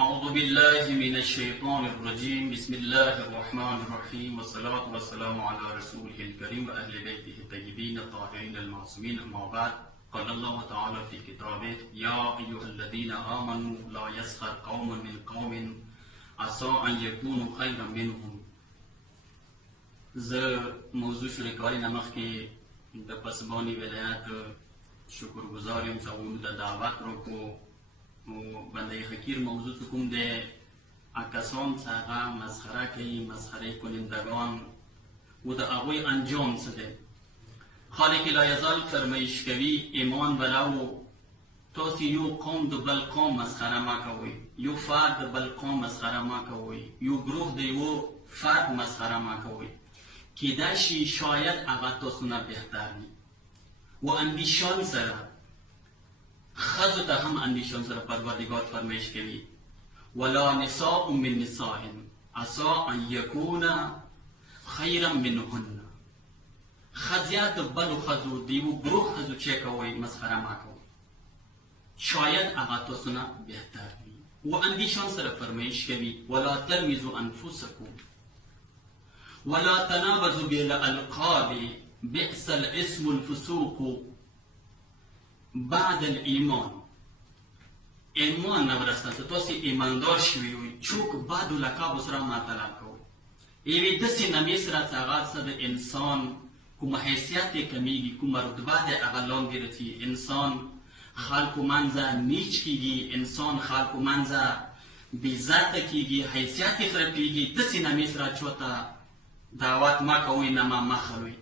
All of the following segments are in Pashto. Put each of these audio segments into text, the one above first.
أعوذ بالله من الشيطان الرجيم بسم الله الرحمن الرحيم والصلاة والسلام على رسوله الكريم وأهل بيته الطيبين الطاهرين المعصومين أما بعد قال الله تعالى في كتابه يا أيها الذين آمنوا لا يسخر قوم من قوم عسى أن يكونوا خيرا منهم. زه موضوع شریکوالي نه مخکې د پسباني ولایت شکرګزار یم چې موږ د دعوت وکړو بنده فکر موضوع کوم دی کسان چې هغه مسخره کوي مسخره کنندگان و د هغوی انجام څه دی. خالق لا یزال فرمایش کوي ایمان ولو تاسو یو قوم د بل قوم مسخره ما کوئ، یو فرد د بل قوم مسخره ما کوئ، یو گروه د یو فرد مسخره ما کوئ، کیدای شي شاید هغه تاسو نه بهتر وي. و اندیشان سره خذو ته هم اندیشان سره پروردگار فرمایش کوي ولا نساء من نساء عسى ان يكون خيرا منهن. خذیات د بلو خذو دیو گروه خذو چې کوي مسخره ما کوي شاید هغه تاسو نه بهتر وي. و اندیشان سره فرمایش کوي ولا تلمزوا انفسكم ولا تنابزوا بالالقاب بئس الاسم الفسوق بعد الایمان. ایمان نورستان ته تاسو ایماندار شوي وي چوک بعد لقب سره ماتلا کوي ایوي داسې نامې سره چې هغه څه د انسان کومه حیثیت یې کمیږي کومه رتبه د هغه لاندې رسي، انسان خلکو منځه نیچ کیږي، انسان خلکو منځه بېعزته کیږي، حیثیت یې خرابېږي. داسې نامې سره چوته دعوت مه کوئ نه مه مخلوئ.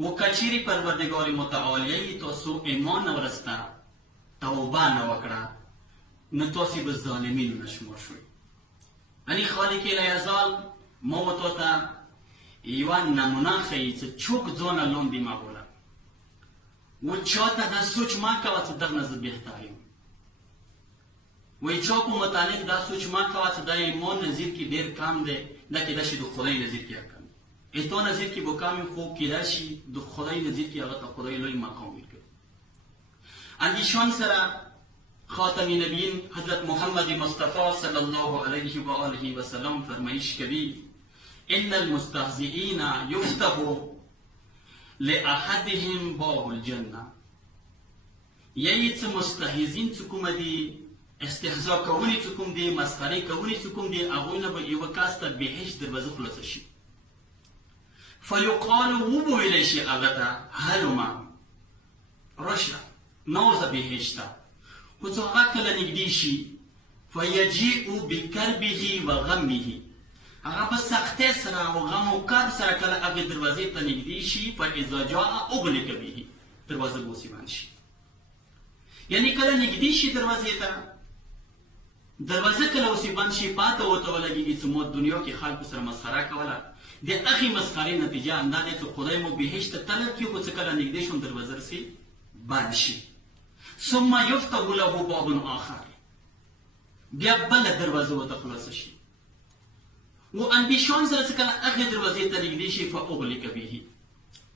و کچیری پروردگار متعالی تاسو ایمان ورسته توبه نه وکړه نو تاسو به ظالمین نشمار شوئ. یعنی خالق لا یزال ما و تا ته یوه نمونه ښیي چې څوک ځانه لاندې مه بوله و چا ته دا سوچ مه کوه چې دغه نه زه بهتر یم. وایي چا په متعلق دا سوچ مه کوه چې دا ایمان نظیر کې ډېر کم دی، دا کیدای شي د خدای نظیر کې کم وي. تا نظیر کې به کم وي خو کیدای شي د خدای نظیر کې هغه ته خدای لوی مقام ورکوي. اندیشان سره خاتم نبیین حضرت محمد مصطفی صلی الله علیه و آله و سلم فرمایش کوي ان المستهزئین یفتح لاحدهم باب الجنه. یعنی چې مستهزئین چې کوم دي، استهزاء کوونکي چې کوم دي، مسخرې کوونکي چې کوم دي، هغوی نه به یوه کس ته بهشت دروازه خلاصه شي. فیقال وبویلی شي هغه ته هلمه راشه نوزه بهشت ته. خو چې هغه کله نږدې شي فیجیء بکربه و غمه، هغه په سختۍ سره او غم او کرب سره کله هغې دروازې ته نږدې شي فاذا جاء اغلق به، دروازه به اوسې بند شي. یعنی کله نږدې شي دروازې ته، دروازه کله اوسې بند شي پاته ورته ولګېږي چې ما دنیا کې خلکو سره مسخره کوله، د هغې مسخرې نتیجه همدا دی چې خدای مو بهشت ته طلب کړي خو چې کله نږدې شم دروازه رسې بند شي. ثم یفتح له باب آخر، بیا بله دروازه ورته خلاصه شي. و اندیشان سره چې کله هغې دروازې ته نږدې شي فاغلق به،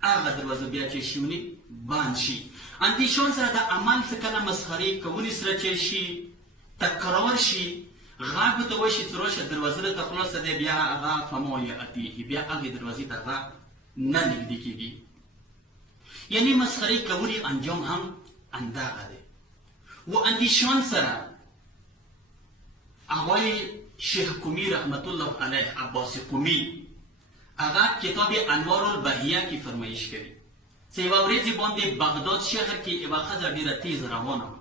هغه دروازه بیا چې شي ونې بند شي. اندیشان سره د عمل څه کله مسخرې کوونکي سره چې شي تکرار شي غږ ورته وشي چې راشه دروازه درته خلاصه دی، بیا هغه فما یأتیه، بیا هغې دروازې ته هغه نه نږدې کېږي. یعنی مسخرې کوونکي انجام هم همدغه دی. و اندیشان سره آقای شیخ قمی رحمت الله علیه عباس قمی هغه کتاب انوار البهیه کې فرمایش کوي چې یوه ورځې باندې بغداد شهر کې یوه ښځه ډېره تیز روانه وه.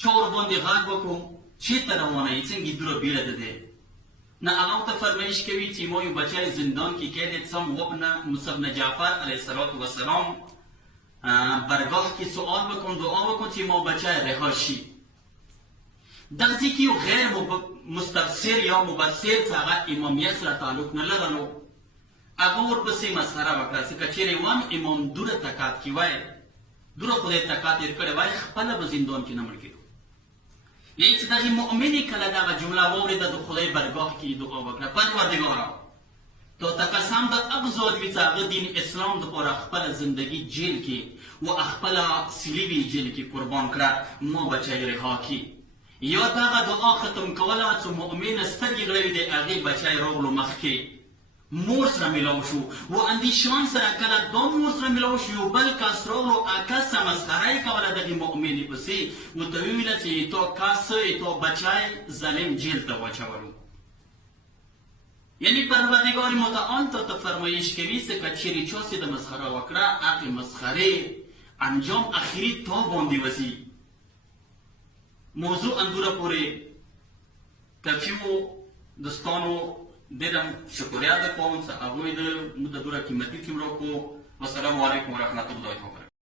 چا ورباندې غږ وکړو چېرته روانه یې څنګه دوره بیړه ده دی؟ نه هغه ورته فرمایش کوي چې ما یو بچی زندان کې قید څم وابن موسی بن جعفر علیه السلام برگاه کې سوال وکن دعا وکن چې ما بچی رها شي. دغه ځای کې یو غیر مستبصر یا مبصر چې هغه امامیت سره تعلق نه لرلو هغه ورپسې مسخره وکړه چې که چېرې وم امام دوره تکات کې وای دوره خدای تکات تېر کړی وای خپله به زندان کې نه مړ کېدو. یعنې چې دغې مؤمنې کله دغه جمله واورېده د خدای برګاه کې دعا وکړه پروردګاره تا ته قسم د هغه ذات وي چې هغه دین اسلام دپاره خپله زندګي جیل کې و خپله سلیبې جیل کې قربان کړه ما بچی رها کړي. یا دغه دعا ختم کوله څو مؤمنه سترګې غړوي د هغې بچی راغلو مخکې مور سره میلاو شو و اندیشمان سره کله دا مور سره میلاو شو یو بل کس راغلو کس څه مسخره یې کوله دغې مؤمنې پسې ورته وویله چې تا کس تا بچی ظالم جیل ته واچولو. یعنی پروردگار متعال تا فرمایش کوي چې که چیرې چا سې د مسخره وکړه هغې مسخرې انجام اخري تا باندې وځي. موضوع اندوره پورې کفیو دوستانو ډېره شکریه ده کوم چې هغوی د موږ د دوره قیمتي ټیم راکړو. والسلام علیکم ورحمة الله وبرکاته.